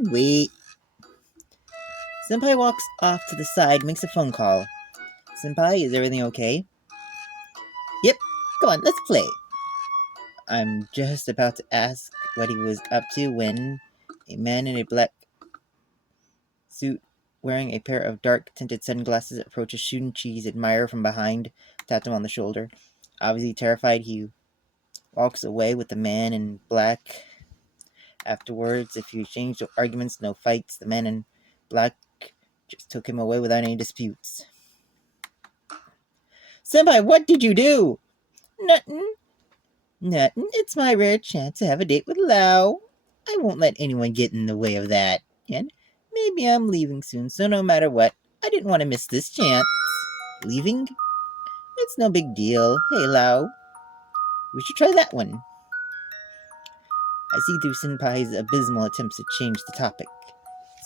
can wait. Senpai walks off to the side, makes a phone call. Senpai, is everything okay? Yep, come on, let's play. I'm just about to ask what he was up to when a man in a black suit wearing a pair of dark-tinted sunglasses approaches Shunichi's admirer from behind, tapped him on the shoulder. Obviously terrified, he walks away with the man in black. Afterwards, a few exchanged arguments, no fights. The man in black just took him away without any disputes. Senpai, what did you do? Nothing. It's my rare chance to have a date with Lau. I won't let anyone get in the way of that. And maybe I'm leaving soon, so no matter what, I didn't want to miss this chance. Leaving? It's no big deal. Hey, Lau. We should try that one. I see through Senpai's abysmal attempts to change the topic.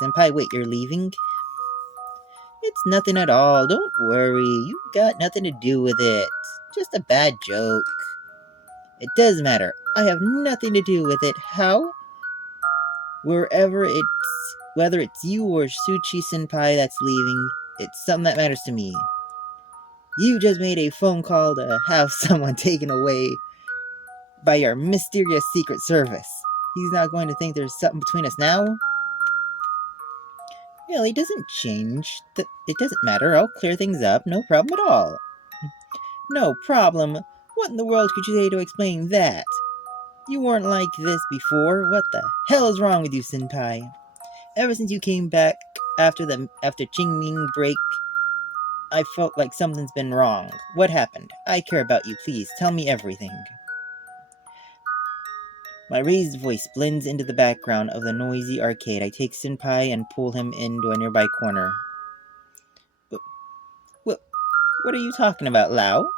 Senpai, wait, you're leaving? It's nothing at all. Don't worry. You've got nothing to do with it. Just a bad joke. It does matter. I have nothing to do with it. How? Whether it's you or Suchi Senpai that's leaving, it's something that matters to me. You just made a phone call to have someone taken away by your mysterious secret service. He's not going to think there's something between us now? Really, it doesn't change. It doesn't matter. I'll clear things up. No problem at all. No problem? What in the world could you say to explain that? You weren't like this before. What the hell is wrong with you, Senpai? Ever since you came back after Qingming break, I felt like something's been wrong. What happened? I care about you. Please, tell me everything. My raised voice blends into the background of the noisy arcade. I take Senpai and pull him into a nearby corner. What are you talking about, Lau?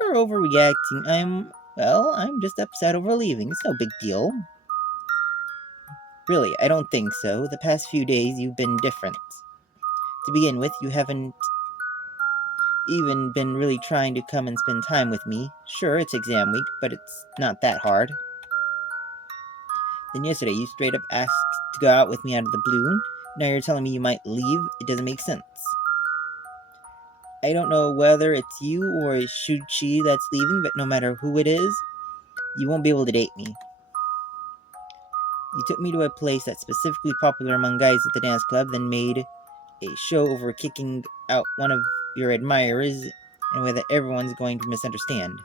You're overreacting. I'm just upset over leaving. It's no big deal. Really, I don't think so. The past few days, you've been different. To begin with, you haven't even been really trying to come and spend time with me. Sure, it's exam week, but it's not that hard. Then yesterday, you straight up asked to go out with me out of the blue. Now you're telling me you might leave? It doesn't make sense. I don't know whether it's you or Shuchi that's leaving, but no matter who it is, you won't be able to date me. You took me to a place that's specifically popular among guys at the dance club, then made a show over kicking out one of your admirers in a way that everyone's going to misunderstand.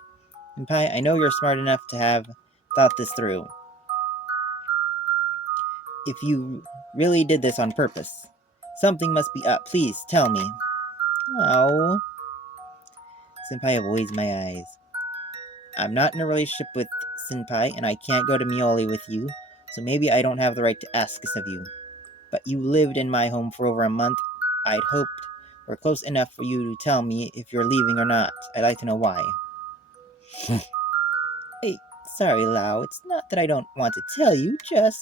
Senpai, I know you're smart enough to have thought this through. If you really did this on purpose, something must be up. Please, tell me. Oh. Senpai avoids my eyes. I'm not in a relationship with Senpai, and I can't go to Mioli with you, so maybe I don't have the right to ask this of you. But you lived in my home for over a month. I'd hoped we're close enough for you to tell me if you're leaving or not. I'd like to know why. Hey, sorry, Lau. It's not that I don't want to tell you, just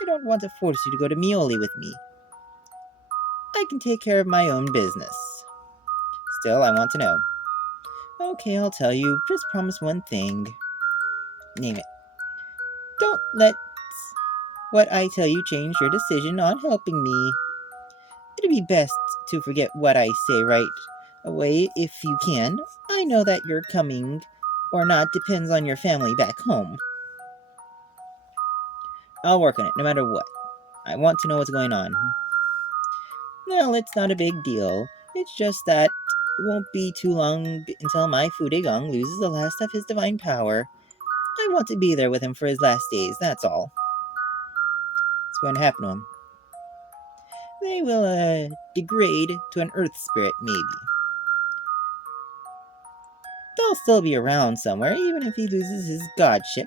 I don't want to force you to go to Mioli with me. I can take care of my own business. Still, I want to know. Okay, I'll tell you. Just promise one thing. Name it. Don't let what I tell you change your decision on helping me. It'd be best to forget what I say right away if you can. I know that your coming or not depends on your family back home. I'll work on it, no matter what. I want to know what's going on. Well, it's not a big deal. It's just that it won't be too long until my Fudegong loses the last of his divine power. I want to be there with him for his last days, that's all. What's going to happen to him? They will, degrade to an earth spirit, maybe. They'll still be around somewhere, even if he loses his godship.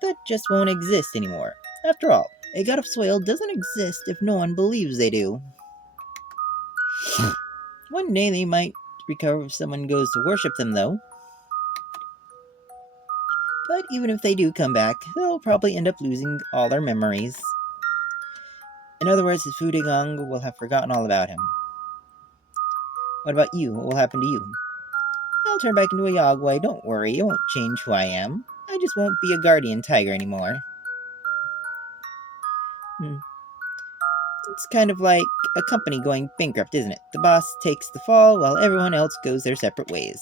That just won't exist anymore. After all, a god of soil doesn't exist if no one believes they do. One day they might recover if someone goes to worship them, though. But even if they do come back, they'll probably end up losing all their memories. In other words, his Fudegong will have forgotten all about him. What about you? What will happen to you? I'll turn back into a Yagwai, don't worry, it won't change who I am. I just won't be a guardian tiger anymore. It's kind of like a company going bankrupt, isn't it? The boss takes the fall while everyone else goes their separate ways.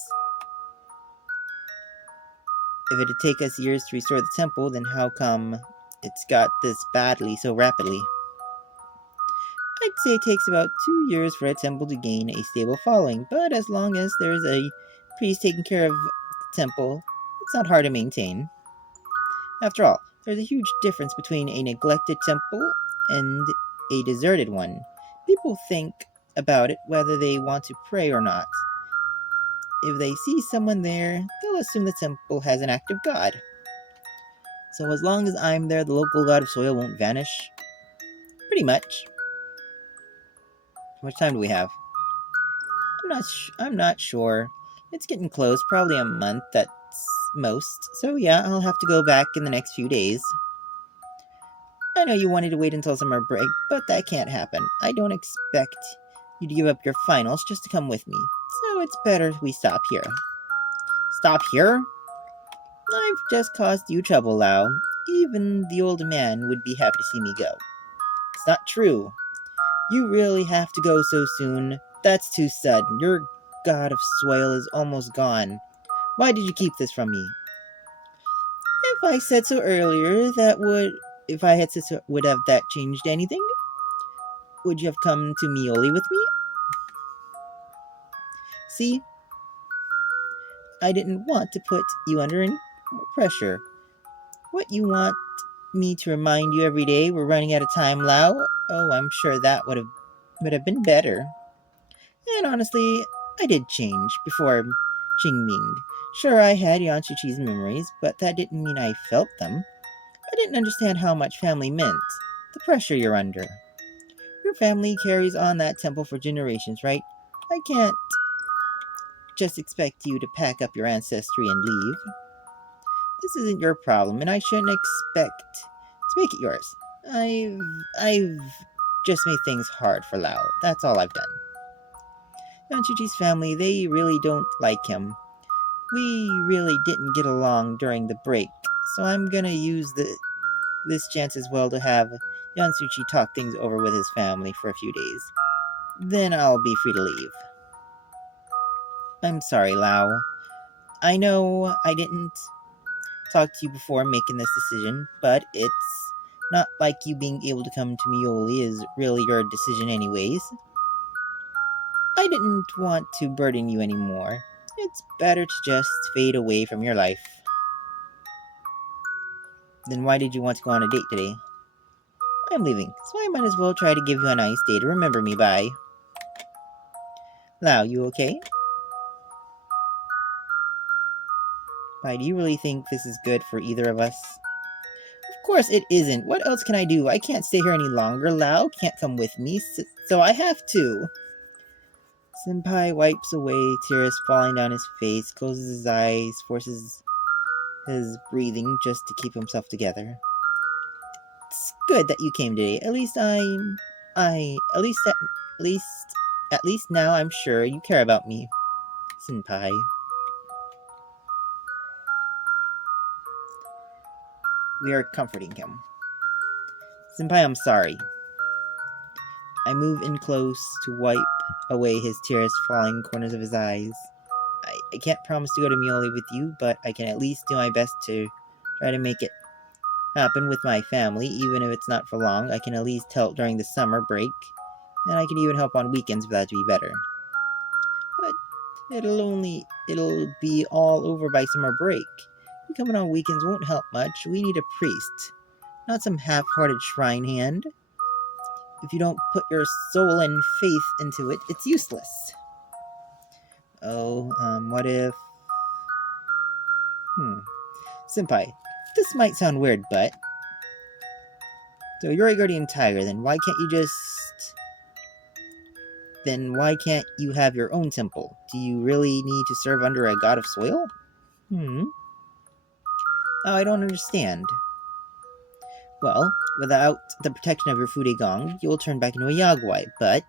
If it'd take us years to restore the temple, then how come it's got this badly so rapidly? I'd say it takes about 2 years for a temple to gain a stable following, but as long as there's a priest taking care of the temple, it's not hard to maintain. After all, there's a huge difference between a neglected temple and a deserted one. People think about it whether they want to pray or not. If they see someone there, they'll assume the temple has an active god. So as long as I'm there, the local god of soil won't vanish. Pretty much. How much time do we have? I'm not sure. It's getting close, probably a month at most. So yeah, I'll have to go back in the next few days. I know you wanted to wait until summer break, but that can't happen. I don't expect you to give up your finals just to come with me. So it's better we stop here. Stop here? I've just caused you trouble, Lau. Even the old man would be happy to see me go. It's not true. You really have to go so soon. That's too sudden. Your god of soil is almost gone. Why did you keep this from me? If I said so earlier, if I had said so, would have that changed anything? Would you have come to Mioli with me? See, I didn't want to put you under any pressure. What you want me to remind you every day we're running out of time, Lau? Oh, I'm sure that would have been better. And honestly, I did change before Qingming. Sure, I had Yanshuchi's memories, but that didn't mean I felt them. I didn't understand how much family meant. The pressure you're under. Your family carries on that temple for generations, right? I can't just expect you to pack up your ancestry and leave. This isn't your problem, and I shouldn't expect to make it yours. I've just made things hard for Lao. That's all I've done. Yanchuchi's family, they really don't like him. We really didn't get along during the break, so I'm gonna use this chance as well to have Yansuchi talk things over with his family for a few days. Then I'll be free to leave. I'm sorry, Lao. I know I didn't talk to you before making this decision, but it's not like you being able to come to Mioli is really your decision anyways. I didn't want to burden you anymore. It's better to just fade away from your life. Then why did you want to go on a date today? I'm leaving, so I might as well try to give you a nice day to remember me by. Lau, you okay? Why, do you really think this is good for either of us? Of course it isn't. What else can I do? I can't stay here any longer. Lau can't come with me, so I have to. Senpai wipes away tears falling down his face, closes his eyes, forces his breathing just to keep himself together. It's good that you came today. At least now I'm sure you care about me, Senpai. We are comforting him. Senpai, I'm sorry. I move in close to wipe away his tears falling in corners of his eyes. I can't promise to go to Mioli with you, but I can at least do my best to try to make it happen with my family, even if it's not for long. I can at least help during the summer break, and I can even help on weekends for that to be better. But it'll be all over by summer break. You coming on weekends won't help much. We need a priest, not some half-hearted shrine hand. If you don't put your soul and faith into it, it's useless. Oh, what if... Senpai, this might sound weird, but... So you're a guardian tiger, then why can't you have your own temple? Do you really need to serve under a god of soil? Oh, I don't understand. Well, without the protection of your Fudegong, you will turn back into a Yagwai, but...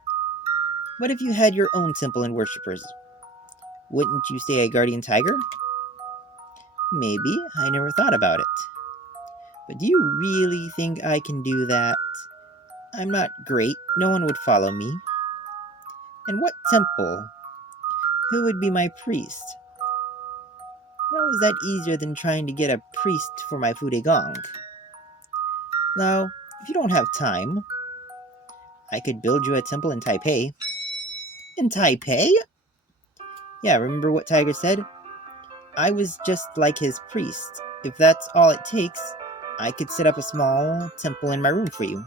What if you had your own temple and worshippers? Wouldn't you stay a guardian tiger? Maybe. I never thought about it. But do you really think I can do that? I'm not great. No one would follow me. And what temple? Who would be my priest? How is that easier than trying to get a priest for my Fudegong? Now, if you don't have time, I could build you a temple in Taipei. In Taipei? Yeah, remember what Tiger said? I was just like his priest. If that's all it takes, I could set up a small temple in my room for you.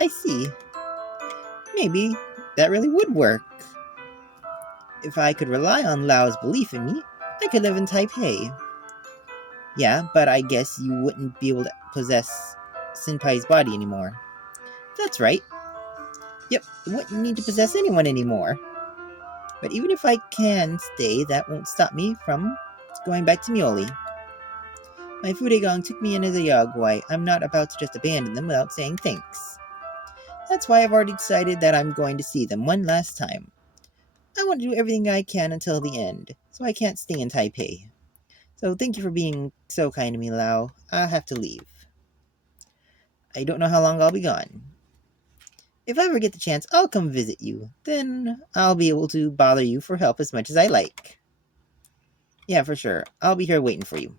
I see. Maybe that really would work. If I could rely on Lao's belief in me, I could live in Taipei. Yeah, but I guess you wouldn't be able to possess Senpai's body anymore. That's right. Yep, you wouldn't need to possess anyone anymore. But even if I can stay, that won't stop me from going back to Mioli. My Fudegong took me in as a Yaguai. I'm not about to just abandon them without saying thanks. That's why I've already decided that I'm going to see them one last time. I want to do everything I can until the end, so I can't stay in Taipei. So thank you for being so kind to me, Lao. I'll have to leave. I don't know how long I'll be gone. If I ever get the chance, I'll come visit you. Then I'll be able to bother you for help as much as I like. Yeah, for sure. I'll be here waiting for you.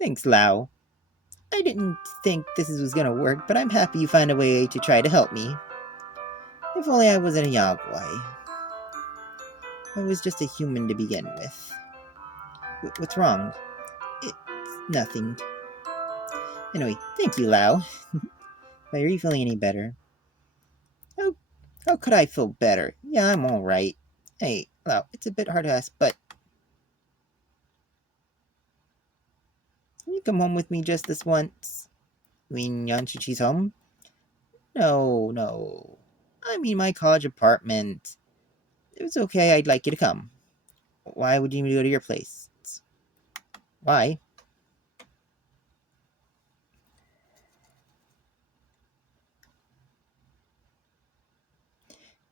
Thanks, Lao. I didn't think this was gonna work, but I'm happy you found a way to try to help me. If only I wasn't a Yaguai. I was just a human to begin with. What's wrong? It's nothing. Anyway, thank you, Lao. Are you feeling any better? How, how could I feel better? Yeah, I'm alright. Hey, Lao, it's a bit hard to ask, but can you come home with me just this once? You mean Yanshichi's home? No, no. I mean my college apartment. If it's okay, I'd like you to come. Why would you go to your place? Why?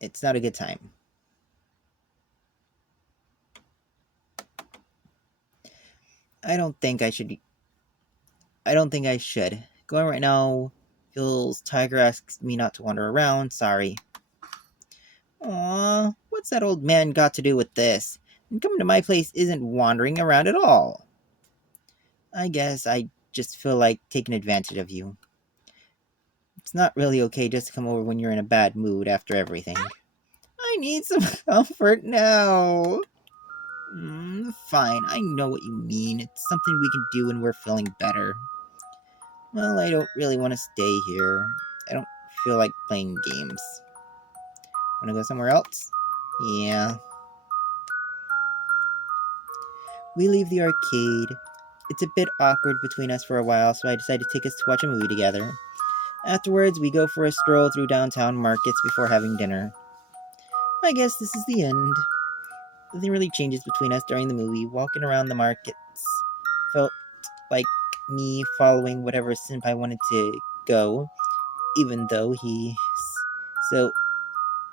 It's not a good time. I don't think I should. I don't think I should. Going right now feels Tiger asks me not to wander around. Sorry. Aw, what's that old man got to do with this? And coming to my place isn't wandering around at all. I guess I just feel like taking advantage of you. It's not really okay just to come over when you're in a bad mood after everything. I need some comfort now. Fine, I know what you mean. It's something we can do when we're feeling better. Well, I don't really want to stay here. I don't feel like playing games. Wanna go somewhere else? Yeah. We leave the arcade. It's a bit awkward between us for a while, so I decide to take us to watch a movie together. Afterwards, we go for a stroll through downtown markets before having dinner. I guess this is the end. Nothing really changes between us during the movie. Walking around the markets felt like me following whatever Senpai wanted to go, even though he's so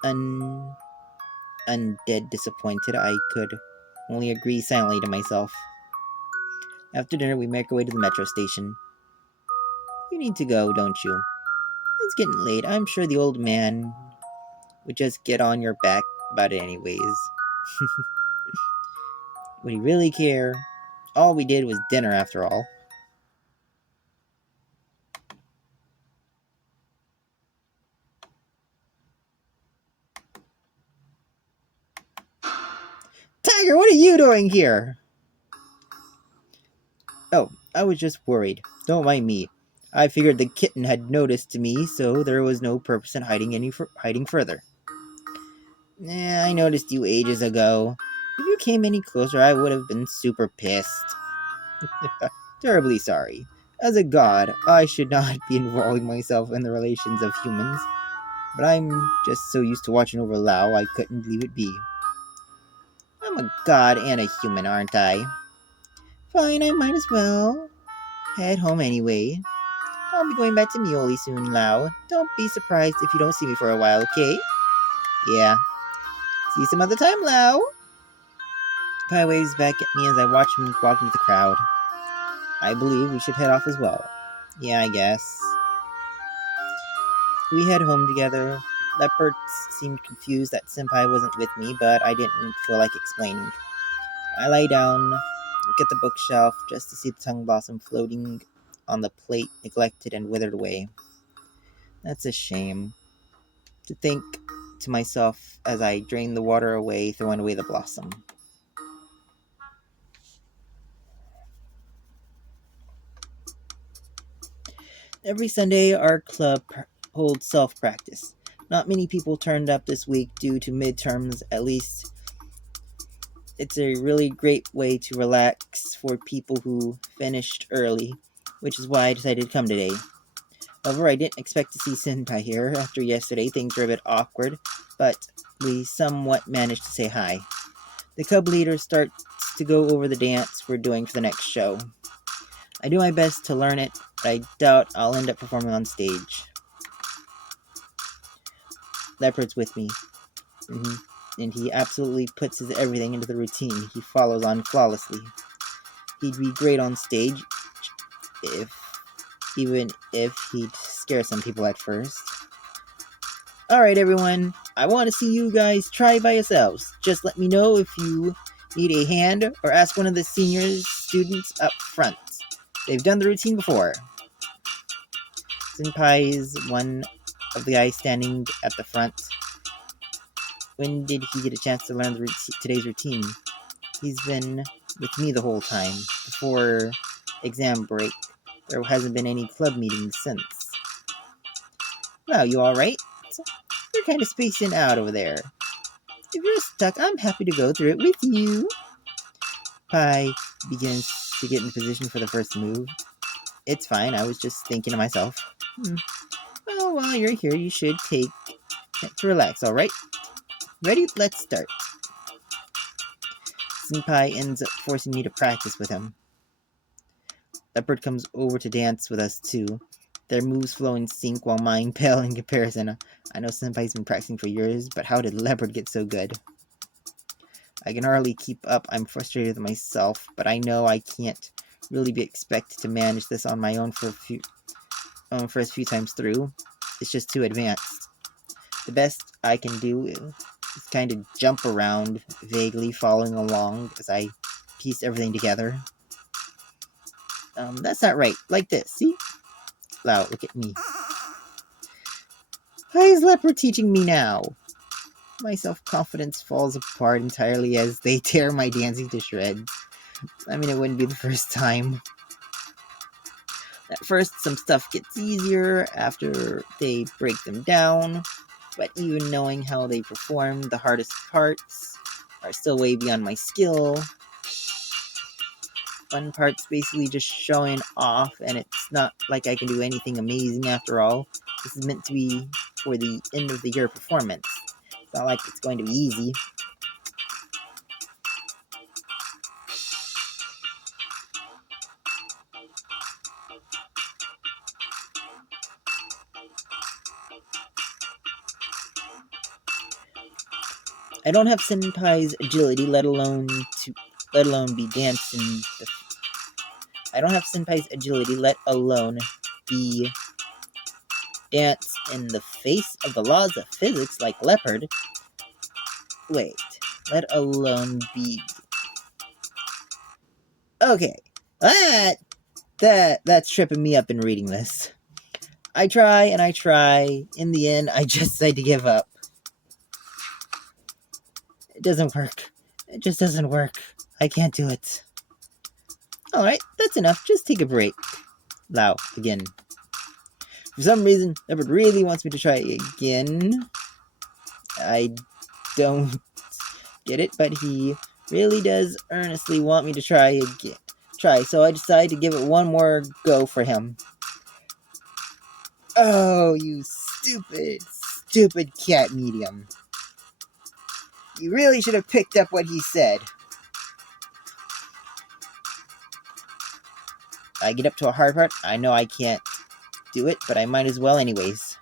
undead disappointed. I could only agree silently to myself. After dinner, we make our way to the metro station. You need to go, don't you? It's getting late. I'm sure the old man would just get on your back about it anyways. Would he really care? All we did was dinner after all. Tiger, what are you doing here? Oh, I was just worried. Don't mind me. I figured the kitten had noticed me, so there was no purpose in hiding further. I noticed you ages ago. If you came any closer, I would have been super pissed. Terribly sorry. As a god, I should not be involving myself in the relations of humans, but I'm just so used to watching over Lao, I couldn't leave it be. I'm a god and a human, aren't I? Fine, I might as well head home anyway. I'll be going back to Mioli soon, Lao. Don't be surprised if you don't see me for a while, okay? Yeah. See you some other time, Lao. Pai waves back at me as I watch him walk into the crowd. I believe we should head off as well. Yeah, I guess. We head home together. Leopard seemed confused that Senpai wasn't with me, but I didn't feel like explaining. I lie down, look at the bookshelf just to see the tongue blossom floating on the plate, neglected and withered away. That's a shame. To think to myself as I drain the water away, throwing away the blossom. Every Sunday, our club holds self practice. Not many people turned up this week due to midterms, at least. It's a really great way to relax for people who finished early, which is why I decided to come today. However, I didn't expect to see Senpai here. After yesterday, things were a bit awkward, but we somewhat managed to say hi. The club leader starts to go over the dance we're doing for the next show. I do my best to learn it, but I doubt I'll end up performing on stage. Leopard's with me, and he absolutely puts his everything into the routine. He follows on flawlessly. He'd be great on stage, if even if he'd scare some people at first. Alright, everyone, I want to see you guys try by yourselves. Just let me know if you need a hand or ask one of the senior students up front. They've done the routine before. Senpai is one of the guys standing at the front. When did he get a chance to learn today's routine? He's been with me the whole time. Before exam break, there hasn't been any club meetings since. Wow, you alright? You're kind of spacing out over there. If you're stuck, I'm happy to go through it with you. Pi begins to get in position for the first move. It's fine, I was just thinking to myself. Well, while you're here, you should take it to relax, alright? Ready? Let's start. Senpai ends up forcing me to practice with him. Leopard comes over to dance with us too. Their moves flow in sync while mine pale in comparison. I know Senpai's been practicing for years, but how did Leopard get so good? I can hardly keep up. I'm frustrated with myself, but I know I can't really be expected to manage this on my own for a few times through. It's just too advanced. The best I can do is kind of jump around, vaguely following along as I piece everything together. That's not right. Like this, see? Wow, look at me. How is Leopard teaching me now? My self-confidence falls apart entirely as they tear my dancing to shreds. I mean, it wouldn't be the first time. At first, some stuff gets easier after they break them down, but even knowing how they perform, the hardest parts are still way beyond my skill. Fun part's basically just showing off, and it's not like I can do anything amazing after all. This is meant to be for the end of the year performance. It's not like it's going to be easy. I don't have Senpai's agility, let alone be dancing. I don't have Senpai's agility, let alone be dance in the face of the laws of physics like Leopard. Wait, let alone be. Okay, that's tripping me up in reading this. I try and I try. In the end, I just decide to give up. It doesn't work. It just doesn't work. I can't do it. Alright, that's enough. Just take a break. Lao, again. For some reason, Leopard really wants me to try again. I don't get it, but he really does earnestly want me to try again. So I decide to give it one more go for him. Oh, you stupid cat medium. You really should have picked up what he said. I get up to a hard part. I know I can't do it, but I might as well anyways.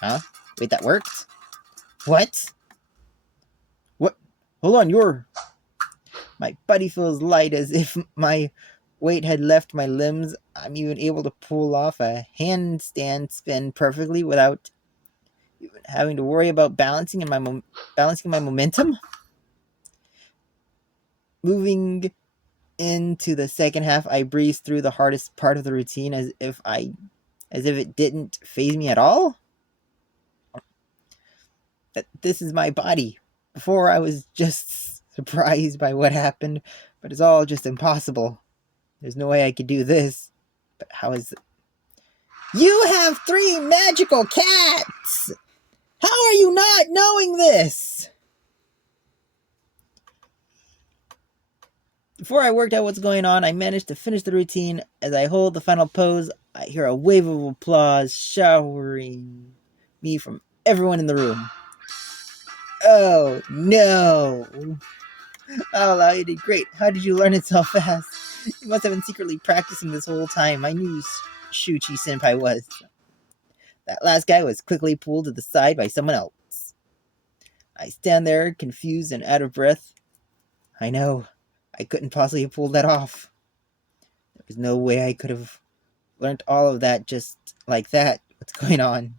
Huh? Wait, that worked? What? What? Hold on, my body feels light as if my weight had left my limbs. I'm even able to pull off a handstand spin perfectly without even having to worry about balancing my momentum. Moving into the second half, I breezed through the hardest part of the routine as if it didn't phase me at all. That this is my body. Before I was just surprised by what happened, but it's all just impossible. There's no way I could do this. But how is it? You have 3 magical cats! How are you not knowing this? Before I worked out what's going on, I managed to finish the routine. As I hold the final pose, I hear a wave of applause showering me from everyone in the room. Oh, no. Oh, Lau, you did great. How did you learn it so fast? You must have been secretly practicing this whole time. I knew Shuchi Senpai was. That last guy was quickly pulled to the side by someone else. I stand there, confused and out of breath. I know. I couldn't possibly have pulled that off. There was no way I could have learned all of that just like that. What's going on?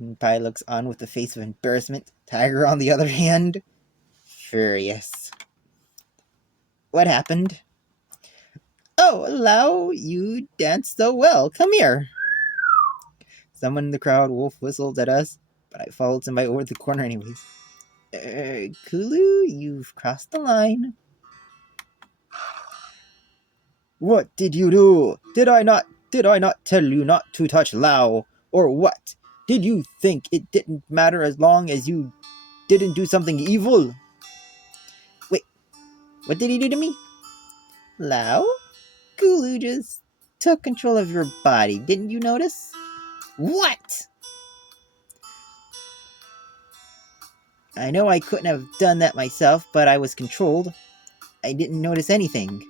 Senpai looks on with a face of embarrassment. Tiger, on the other hand, furious. What happened? Oh, Lau, you danced so well. Come here. Someone in the crowd wolf whistled at us, but I followed somebody over the corner anyways. Kulu, you've crossed the line. What did you do? Did I not tell you not to touch Lau? Or what? Did you think it didn't matter as long as you didn't do something evil? Wait, what did he do to me? Lau? Kulu just took control of your body, didn't you notice? What? I know I couldn't have done that myself, but I was controlled. I didn't notice anything.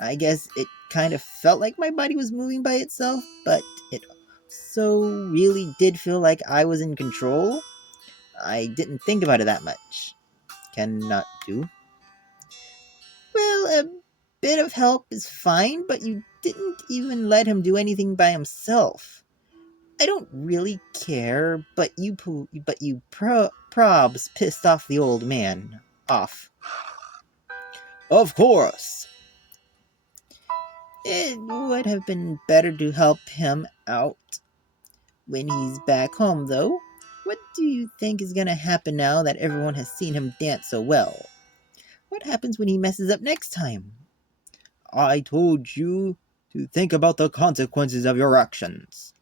I guess it kind of felt like my body was moving by itself, but it so really did feel like I was in control. I didn't think about it that much. Cannot do. Well, a bit of help is fine, but you didn't even let him do anything by himself. I don't really care, but probs pissed off the old man. Off. Of course. It would have been better to help him out when he's back home, though. What do you think is gonna happen now that everyone has seen him dance so well? What happens when he messes up next time? I told you to think about the consequences of your actions.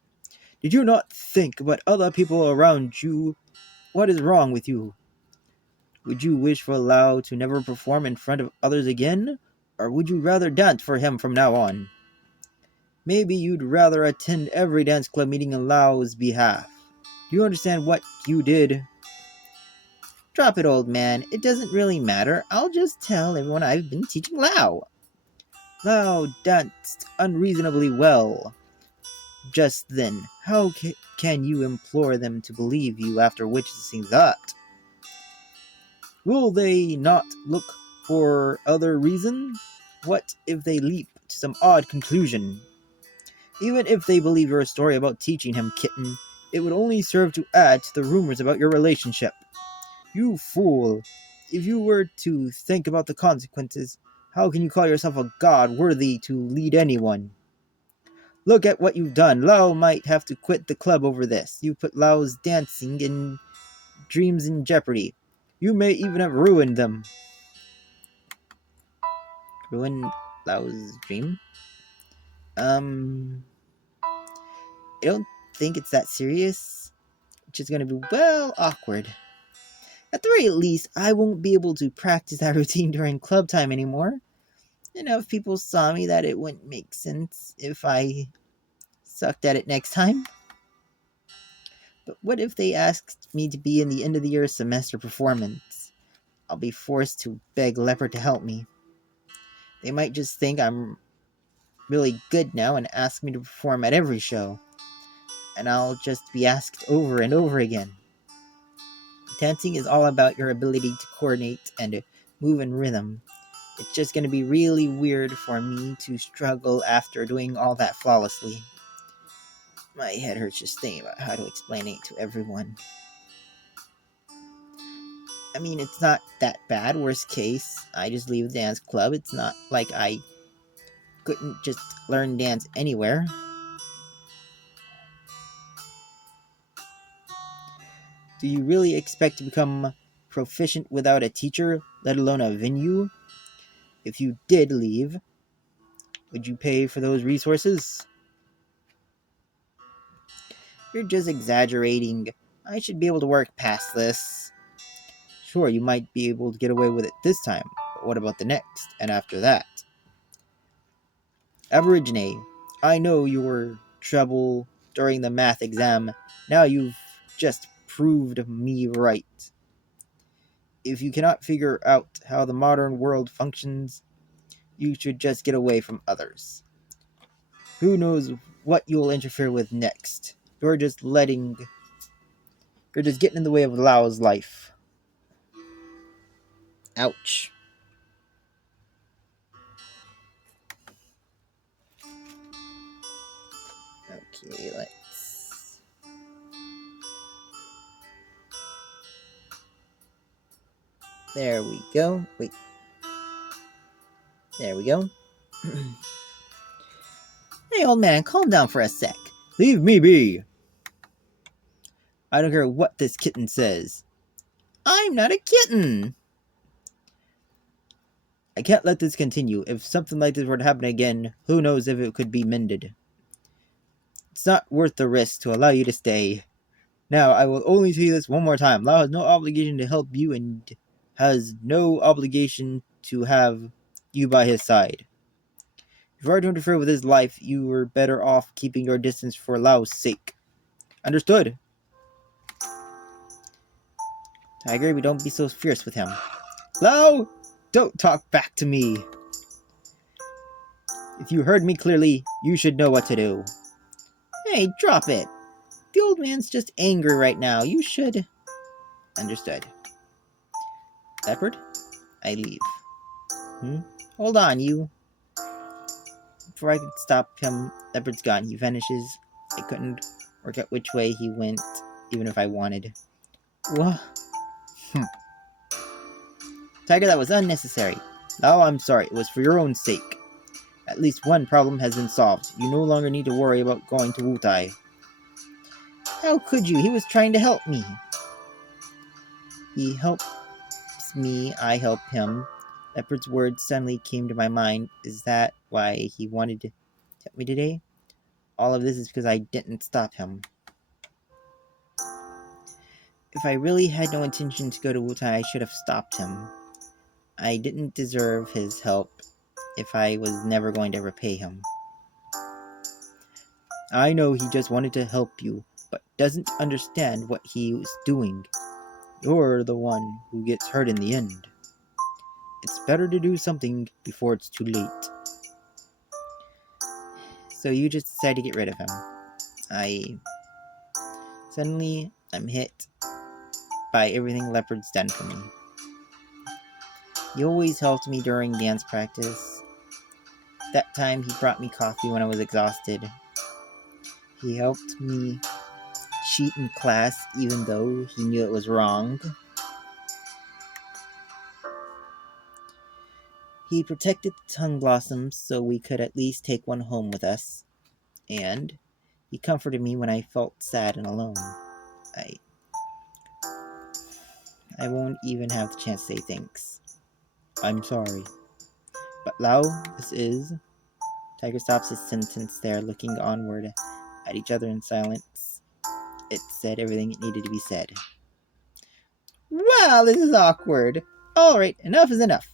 Did you not think about other people around you? What is wrong with you? Would you wish for Lau to never perform in front of others again? Or would you rather dance for him from now on? Maybe you'd rather attend every dance club meeting on Lau's behalf. Do you understand what you did? Drop it, old man. It doesn't really matter. I'll just tell everyone I've been teaching Lau. Lau danced unreasonably well. Just then, how can you implore them to believe you after witnessing that? Will they not look for other reasons? What if they leap to some odd conclusion? Even if they believe your story about teaching him, kitten, it would only serve to add to the rumors about your relationship. You fool! If you were to think about the consequences, how can you call yourself a god worthy to lead anyone? Look at what you've done. Lau might have to quit the club over this. You put Lau's dancing and dreams in jeopardy. You may even have ruined them. Ruined Lau's dream? I don't think it's that serious. It's just gonna be, well, awkward. At the very least, I won't be able to practice that routine during club time anymore. If people saw me that it wouldn't make sense if I sucked at it next time. But what if they asked me to be in the end of the year semester performance? I'll be forced to beg Leopard to help me. They might just think I'm really good now and ask me to perform at every show. And I'll just be asked over and over again. Dancing is all about your ability to coordinate and move in rhythm. It's just gonna be really weird for me to struggle after doing all that flawlessly. My head hurts just thinking about how to explain it to everyone. I mean, it's not that bad. Worst case, I just leave the dance club. It's not like I couldn't just learn dance anywhere. Do you really expect to become proficient without a teacher, let alone a venue? If you did leave, would you pay for those resources? You're just exaggerating. I should be able to work past this. Sure, you might be able to get away with it this time, but what about the next, and after that? Aborigine, I know you were trouble during the math exam. Now you've just proved me right. If you cannot figure out how the modern world functions, you should just get away from others. Who knows what you'll interfere with next? You're just getting in the way of Lao's life. Ouch. Okay, let's... There we go. Wait. There we go. Hey, old man, calm down for a sec. Leave me be. I don't care what this kitten says. I'm not a kitten. I can't let this continue. If something like this were to happen again, who knows if it could be mended. It's not worth the risk to allow you to stay. Now, I will only tell you this one more time. Lao has no obligation to help you and has no obligation to have you by his side. If you are to interfere with his life, you are better off keeping your distance for Lao's sake. Understood? Tiger, we don't be so fierce with him. Lao! Don't talk back to me! If you heard me clearly, you should know what to do. Hey, drop it! The old man's just angry right now. You should... Understood. Leopard? I leave. Hold on, you. Before I could stop him, Leopard's gone. He vanishes. I couldn't work out which way he went, even if I wanted. What? Tiger, that was unnecessary. Oh, I'm sorry. It was for your own sake. At least one problem has been solved. You no longer need to worry about going to Wutai. How could you? He was trying to help me. He helps me, I help him. Leopard's words suddenly came to my mind. Is that why he wanted to help me today? All of this is because I didn't stop him. If I really had no intention to go to Wutai, I should have stopped him. I didn't deserve his help if I was never going to repay him. I know he just wanted to help you, but doesn't understand what he was doing. You're the one who gets hurt in the end. It's better to do something before it's too late. So you just decided to get rid of him. Suddenly, I'm hit by everything Leopard's done for me. He always helped me during dance practice. That time he brought me coffee when I was exhausted. He helped me cheat in class even though he knew it was wrong. He protected the tongue blossoms so we could at least take one home with us. And he comforted me when I felt sad and alone. I won't even have the chance to say thanks. I'm sorry. But Lao, this is... Tiger stops his sentence there, looking onward at each other in silence. It said everything it needed to be said. Well, this is awkward. Alright, enough is enough.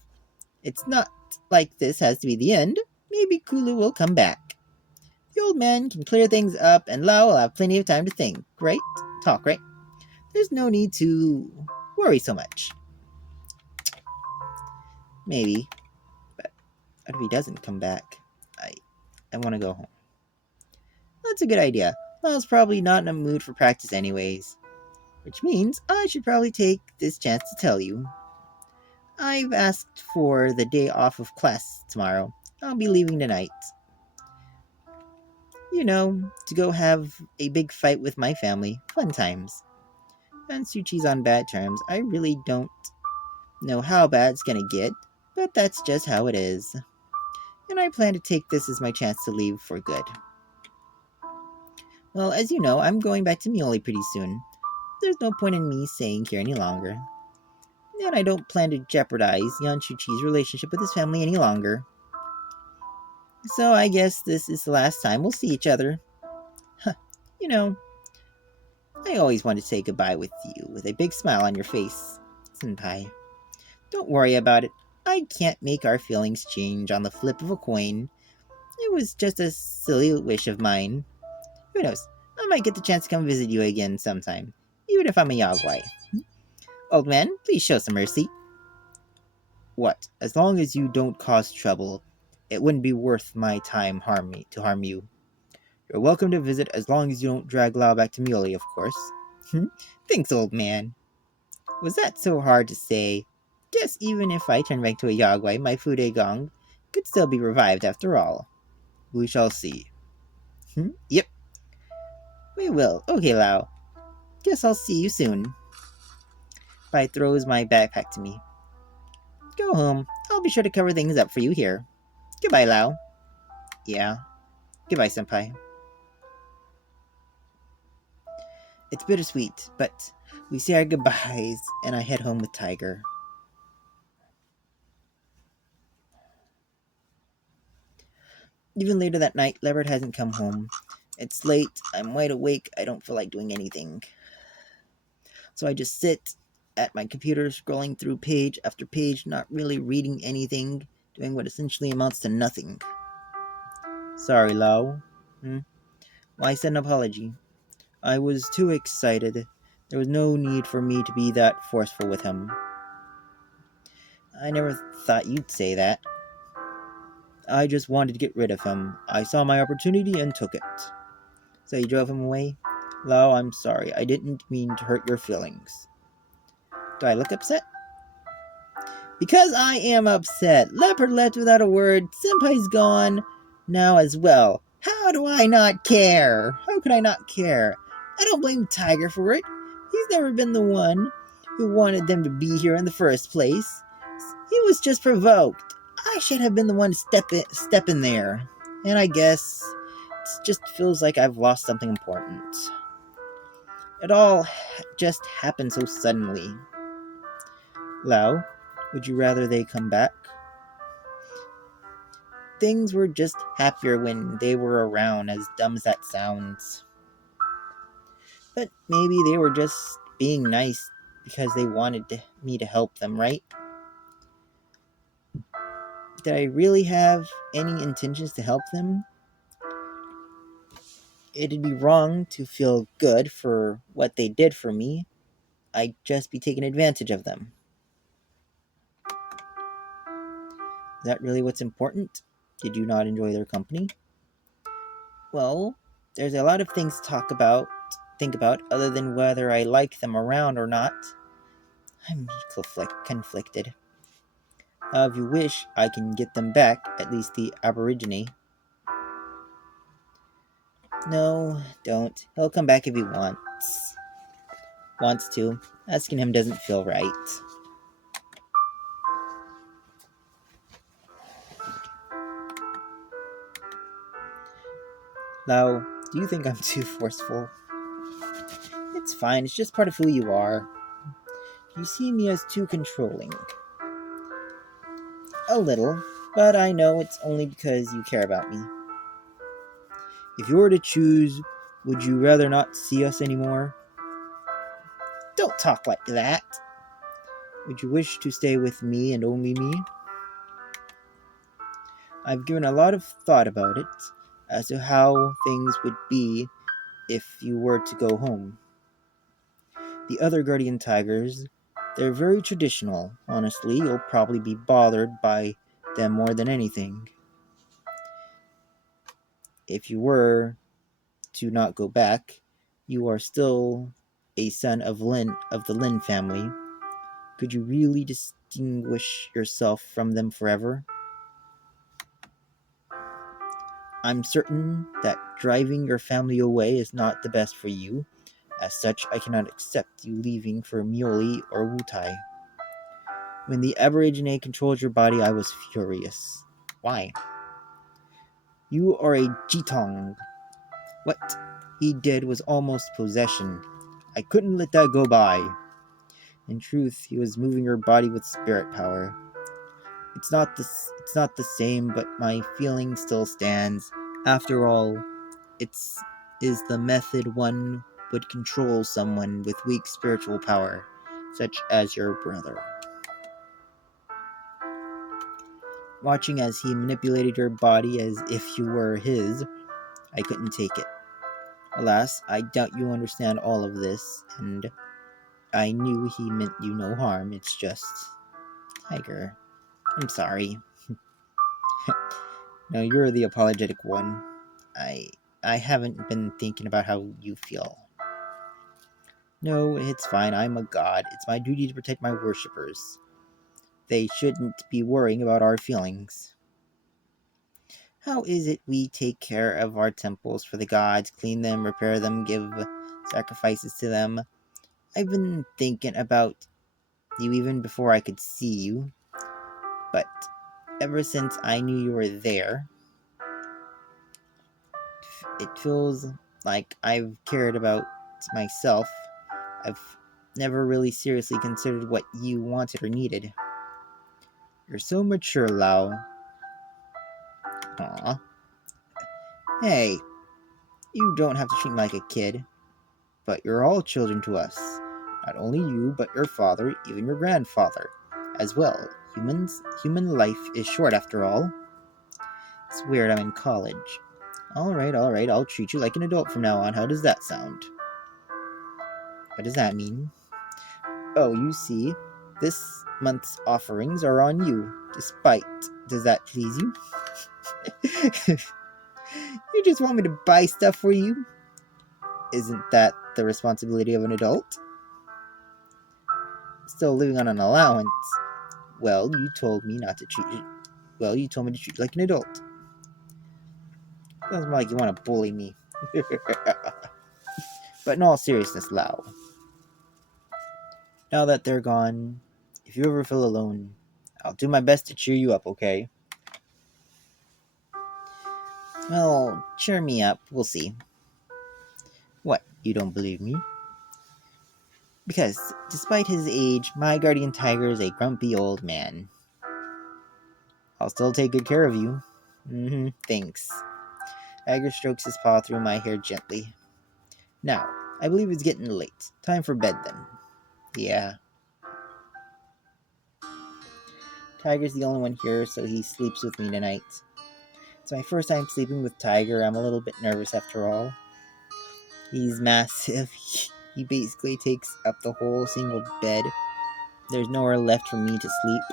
It's not like this has to be the end. Maybe Kulu will come back. The old man can clear things up, and Lao will have plenty of time to think, right? Talk, right? There's no need to worry so much. Maybe. But what if he doesn't come back? I want to go home. That's a good idea. Lao's probably not in a mood for practice anyways. Which means I should probably take this chance to tell you. I've asked for the day off of class tomorrow. I'll be leaving tonight. To go have a big fight with my family. Fun times. And Suchi's on bad terms. I really don't know how bad it's gonna get, but that's just how it is. And I plan to take this as my chance to leave for good. Well, as you know, I'm going back to Muley pretty soon. There's no point in me staying here any longer. And I don't plan to jeopardize Yan Shuchi's relationship with his family any longer. So I guess this is the last time we'll see each other. Huh, you know, I always want to say goodbye with you with a big smile on your face, Senpai. Don't worry about it. I can't make our feelings change on the flip of a coin. It was just a silly wish of mine. Who knows? I might get the chance to come visit you again sometime, even if I'm a Yagwai. Old man, please show some mercy. What? As long as you don't cause trouble, it wouldn't be worth my time to harm you. You're welcome to visit as long as you don't drag Lao back to Muley, of course. Thanks, old man. Was that so hard to say? Guess even if I turn back to a Yagwai, my Fudegong could still be revived after all. We shall see. Yep, we will. Okay, Lao. Guess I'll see you soon. Bai throws my backpack to me. Go home. I'll be sure to cover things up for you here. Goodbye, Lao. Yeah. Goodbye, Senpai. It's bittersweet, but we say our goodbyes and I head home with Tiger. Even later that night, Leopard hasn't come home. It's late, I'm wide awake, I don't feel like doing anything. So I just sit at my computer scrolling through page after page, not really reading anything, doing what essentially amounts to nothing. Sorry, Lao. Why send an apology? I was too excited. There was no need for me to be that forceful with him. I never thought you'd say that. I just wanted to get rid of him. I saw my opportunity and took it. So you drove him away? Lao, I'm sorry. I didn't mean to hurt your feelings. Do I look upset? Because I am upset. Leopard left without a word. Senpai's gone now as well. How do I not care? How could I not care? I don't blame Tiger for it. He's never been the one who wanted them to be here in the first place. He was just provoked. I should have been the one to step in there. And I guess it just feels like I've lost something important. It all just happened so suddenly. Lao, would you rather they come back? Things were just happier when they were around, as dumb as that sounds. But maybe they were just being nice because they wanted me to help them, right? Did I really have any intentions to help them? It'd be wrong to feel good for what they did for me. I'd just be taking advantage of them. Is that really what's important? Did you not enjoy their company? Well, there's a lot of things to think about, other than whether I like them around or not. I'm conflicted. If you wish, I can get them back, at least the Aborigine. No, don't. He'll come back if he wants to. Asking him doesn't feel right. Lao, do you think I'm too forceful? It's fine, it's just part of who you are. You see me as too controlling. A little, but I know it's only because you care about me. If you were to choose, would you rather not see us anymore? Don't talk like that. Would you wish to stay with me and only me? I've given a lot of thought about it, as to how things would be if you were to go home. The other guardian tigers, they're very traditional. Honestly, you'll probably be bothered by them more than anything. If you were to not go back, you are still a son of the Lin family. Could you really distinguish yourself from them forever? I'm certain that driving your family away is not the best for you. As such, I cannot accept you leaving for Muley or Wutai. When the Aborigine controlled your body, I was furious. Why? You are a Jitong. What he did was almost possession. I couldn't let that go by. In truth, he was moving your body with spirit power. It's not the same, but my feeling still stands. After all, it's is the method one would control someone with weak spiritual power, such as your brother. Watching as he manipulated your body as if you were his, I couldn't take it. Alas, I doubt you understand all of this, and I knew he meant you no harm. It's just, Tiger, I'm sorry. No, you're the apologetic one. I I haven't been thinking about how you feel. No, it's fine. I'm a god. It's my duty to protect my worshippers. They shouldn't be worrying about our feelings. How is it we take care of our temples for the gods, clean them, repair them, give sacrifices to them? I've been thinking about you even before I could see you, but ever since I knew you were there, it feels like I've cared about myself. I've never really seriously considered what you wanted or needed. You're so mature, Lau. Aw. Hey, you don't have to treat me like a kid, but you're all children to us. Not only you, but your father, even your grandfather, as well. Human life is short after all. It's weird I'm in college. Alright, I'll treat you like an adult from now on. How does that sound? What does that mean? Oh, you see, this month's offerings are on you, despite. Does that please you? You just want me to buy stuff for you? Isn't that the responsibility of an adult? Still living on an allowance. Well, you told me not to treat you. Well, you told me to treat you like an adult. Sounds more like you want to bully me. But in all seriousness, Lau, now that they're gone, if you ever feel alone, I'll do my best to cheer you up, okay? Well, cheer me up. We'll see. What, you don't believe me? Because, despite his age, my guardian tiger is a grumpy old man. I'll still take good care of you. Thanks. Tiger strokes his paw through my hair gently. Now, I believe it's getting late. Time for bed then. Yeah. Tiger's the only one here, so he sleeps with me tonight. It's my first time sleeping with Tiger. I'm a little bit nervous after all. He's massive. He basically takes up the whole single bed. There's nowhere left for me to sleep.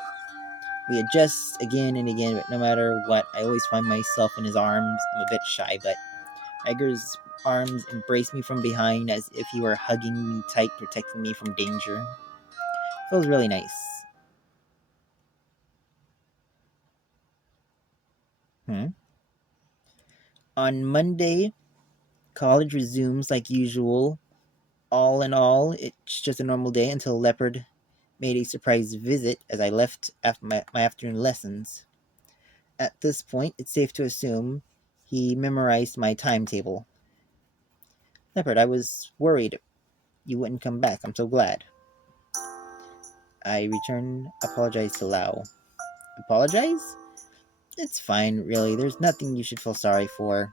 We adjust again and again, but no matter what, I always find myself in his arms. I'm a bit shy, but Tiger's arms embrace me from behind as if he were hugging me tight, protecting me from danger. Feels really nice. On Monday, college resumes like usual. All in all, it's just a normal day until Leopard made a surprise visit as I left after my afternoon lessons. At this point, it's safe to assume he memorized my timetable. Leopard, I was worried you wouldn't come back. I'm so glad. I return, apologize to Lau. Apologize? It's fine, really. There's nothing you should feel sorry for.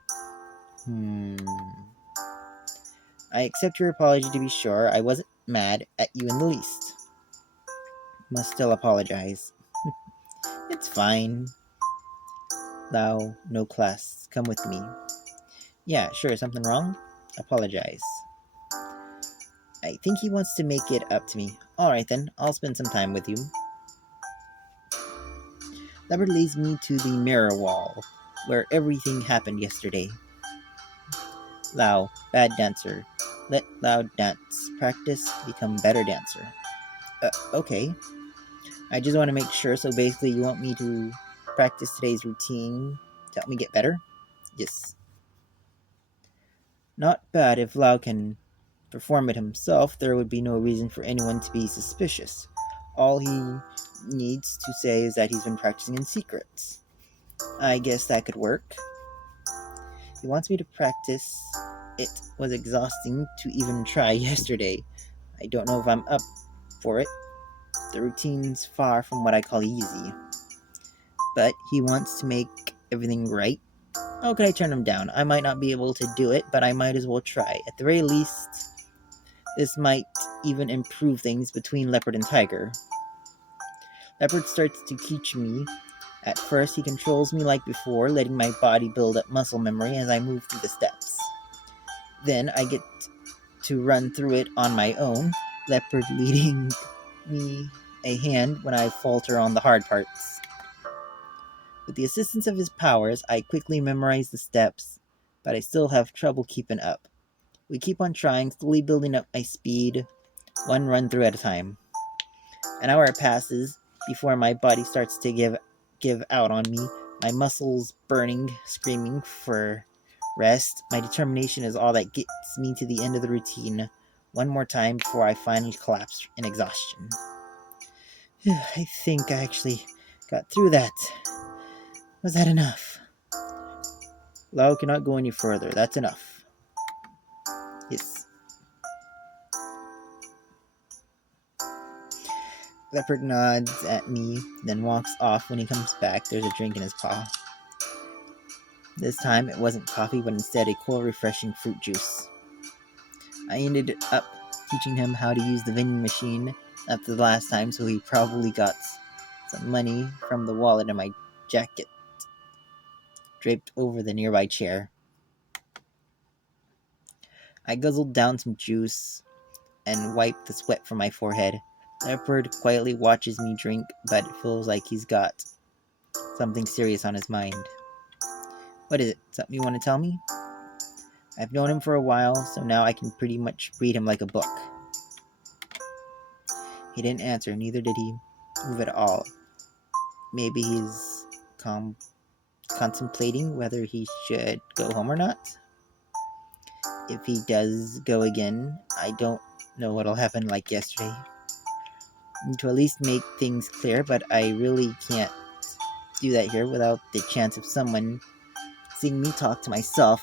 I accept your apology to be sure. I wasn't mad at you in the least. Must still apologize. It's fine. Lau, no class. Come with me. Yeah, sure. Something wrong? Apologize. I think he wants to make it up to me. Alright then, I'll spend some time with you. Leopard leads me to the mirror wall, where everything happened yesterday. Lau, bad dancer. Let Lau dance. Practice, become better dancer. Okay. I just want to make sure. So basically, you want me to practice today's routine to help me get better? Yes. Not bad. If Lau can perform it himself, there would be no reason for anyone to be suspicious. All he needs to say is that he's been practicing in secret. I guess that could work. He wants me to practice. It was exhausting to even try yesterday. I don't know if I'm up for it. The routine's far from what I call easy. But he wants to make everything right. How could I turn him down? I might not be able to do it, but I might as well try. At the very least, this might even improve things between Leopard and Tiger. Leopard starts to teach me. At first, he controls me like before, letting my body build up muscle memory as I move through the steps. Then I get to run through it on my own, Leopard leading me a hand when I falter on the hard parts. With the assistance of his powers, I quickly memorize the steps, but I still have trouble keeping up. We keep on trying, slowly building up my speed, one run through at a time. An hour passes before my body starts to give out on me, my muscles burning, screaming for rest. My determination is all that gets me to the end of the routine. One more time before I finally collapse in exhaustion. I think I actually got through that. Was that enough? Lao cannot go any further. That's enough. Yes. Leopard nods at me, then walks off. When he comes back, there's a drink in his paw. This time, it wasn't coffee, but instead a cool, refreshing fruit juice. I ended up teaching him how to use the vending machine after the last time, so he probably got some money from the wallet in my jacket, draped over the nearby chair. I guzzled down some juice and wiped the sweat from my forehead. Leopard quietly watches me drink, but it feels like he's got something serious on his mind. What is it? Something you want to tell me? I've known him for a while, so now I can pretty much read him like a book. He didn't answer, neither did he move at all. Maybe he's contemplating whether he should go home or not. If he does go again, I don't know what'll happen like yesterday. To at least make things clear, but I really can't do that here without the chance of someone seeing me talk to myself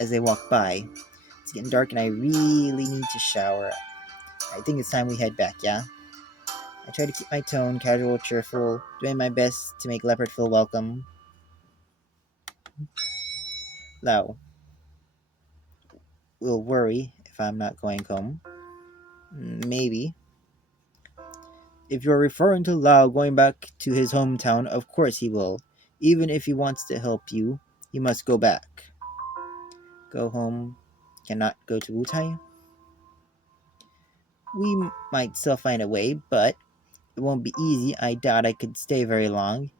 as they walk by. It's getting dark and I really need to shower. I think it's time we head back, yeah? I try to keep my tone casual, cheerful, doing my best to make Leopard feel welcome. Lau will worry if I'm not going home. Maybe. If you're referring to Lau going back to his hometown, of course he will. Even if he wants to help you, he must go back. Go home, cannot go to Wutai? We might still find a way, but it won't be easy. I doubt I could stay very long.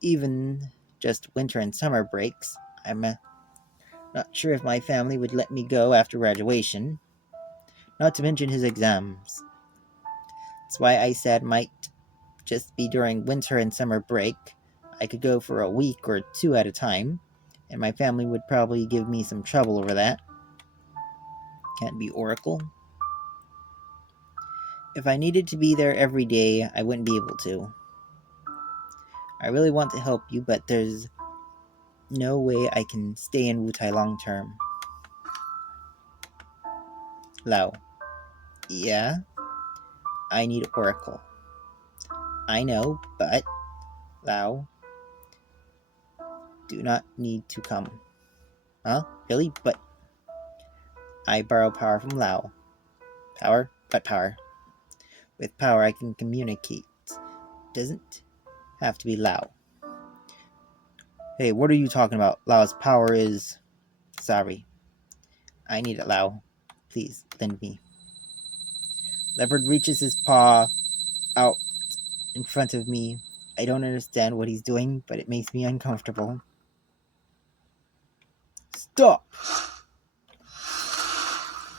Even just winter and summer breaks. I'm not sure if my family would let me go after graduation. Not to mention his exams. That's why I said might just be during winter and summer break. I could go for a week or two at a time, and my family would probably give me some trouble over that. Can't be Oracle. If I needed to be there every day, I wouldn't be able to. I really want to help you, but there's no way I can stay in Wutai long term. Lao. Yeah? I need Oracle. I know, but Lao, do not need to come. Huh? Really? But I borrow power from Lao. Power? What power? With power I can communicate. Doesn't have to be Lao. Hey, what are you talking about? Lao's power is... Sorry. I need it, Lao. Please, lend me. Leopard reaches his paw out in front of me. I don't understand what he's doing, but it makes me uncomfortable. Stop!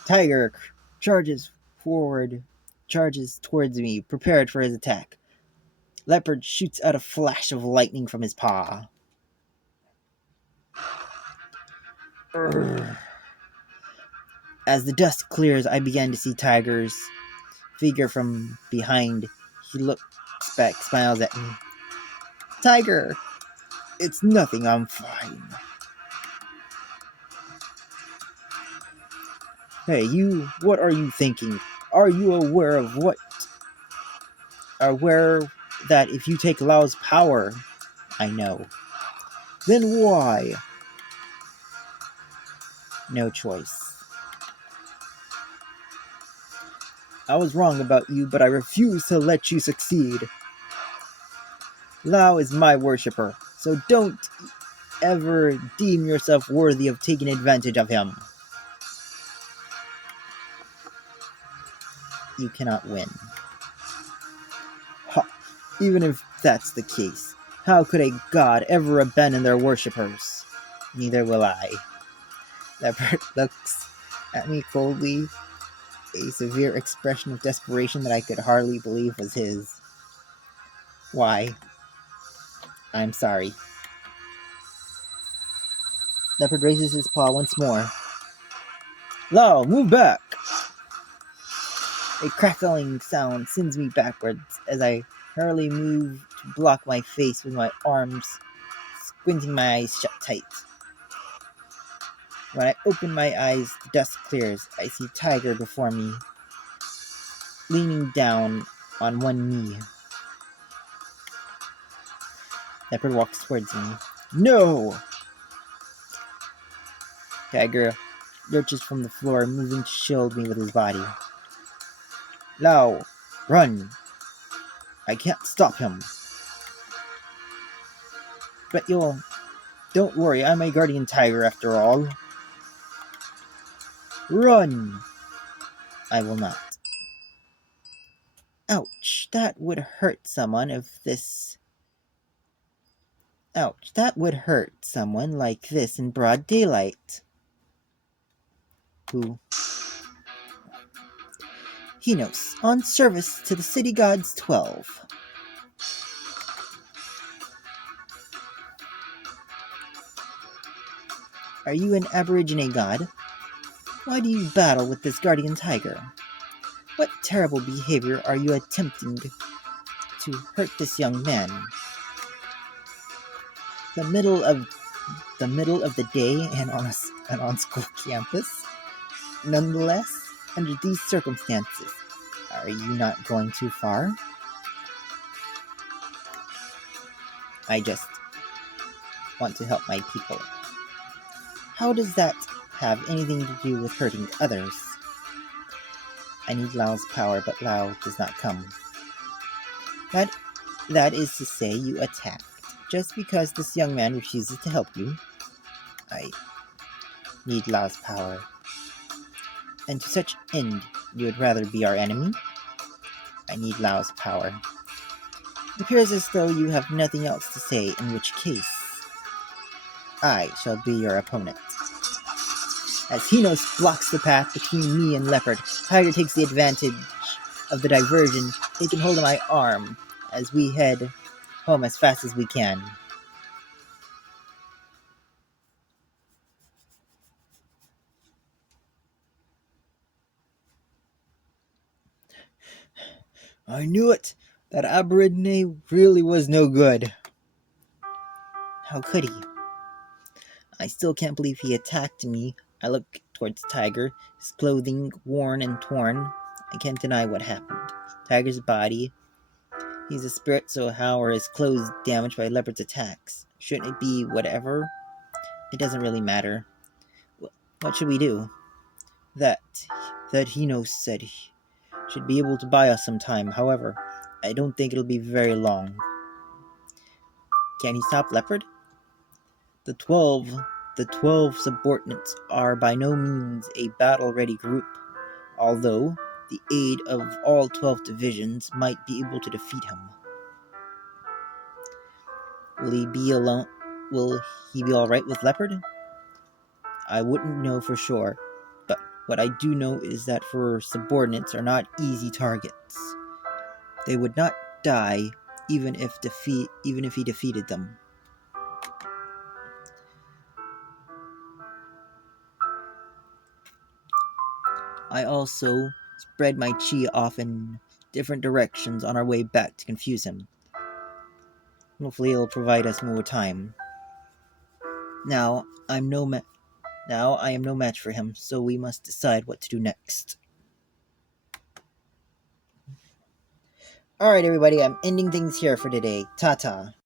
Tiger charges forward charges towards me, prepared for his attack. Leopard shoots out a flash of lightning from his paw. Urgh. As the dust clears, I began to see Tiger's figure from behind. He looks back, smiles at me. Tiger! It's nothing, I'm fine. Hey, you, what are you thinking? Are you aware that if you take Lao's power? I know. Then why? No choice. I was wrong about you, but I refuse to let you succeed. Lao is my worshipper, so don't ever deem yourself worthy of taking advantage of him. You cannot win. Ha! Even if that's the case, how could a god ever abandon their worshippers? Neither will I. Leopard looks at me coldly, a severe expression of desperation that I could hardly believe was his. Why? I'm sorry. Leopard raises his paw once more. Lao, move back! A crackling sound sends me backwards as I hurriedly move to block my face with my arms, squinting my eyes shut tight. When I open my eyes, the dust clears. I see Tiger before me, leaning down on one knee. Leopard walks towards me. No! Tiger lurches from the floor, moving to shield me with his body. Lao, run! I can't stop him. But you'll... Don't worry, I'm a guardian tiger after all. Run! I will not. Ouch, that would hurt someone if this... Ouch, that would hurt someone like this in broad daylight. Who? Hinos, on service to the city gods 12. Are you an Aborigine god? Why do you battle with this guardian tiger? What terrible behavior are you attempting to hurt this young man? The middle of the day and on school campus? Nonetheless, under these circumstances, are you not going too far? I just want to help my people. How does that have anything to do with hurting others? I need Lao's power, but Lao does not come. That is to say, you attacked just because this young man refuses to help you. I need Lao's power. And to such end, you would rather be our enemy? I need Lao's power. It appears as though you have nothing else to say, in which case, I shall be your opponent. As Hinos blocks the path between me and Leopard, Tiger takes the advantage of the diversion, taking hold of my arm as we head home as fast as we can. I knew it! That Aborigine really was no good. How could he? I still can't believe he attacked me. I look towards Tiger, his clothing worn and torn. I can't deny what happened. Tiger's body. He's a spirit, so how are his clothes damaged by Leopard's attacks? Shouldn't it be whatever? It doesn't really matter. What should we do? That Hino said he should be able to buy us some time. However, I don't think it'll be very long. Can he stop Leopard? The 12 subordinates are by no means a battle-ready group, although the aid of all 12 divisions might be able to defeat him. Will he be alone? Will he be alright with Leopard? I wouldn't know for sure, but What I do know is that for subordinates are not easy targets. They would not die even if he defeated them. I also spread my chi off in different directions on our way back to confuse him. Hopefully it'll provide us more time. Now I am no match for him, so we must decide what to do next. Alright everybody, I'm ending things here for today. Ta-ta.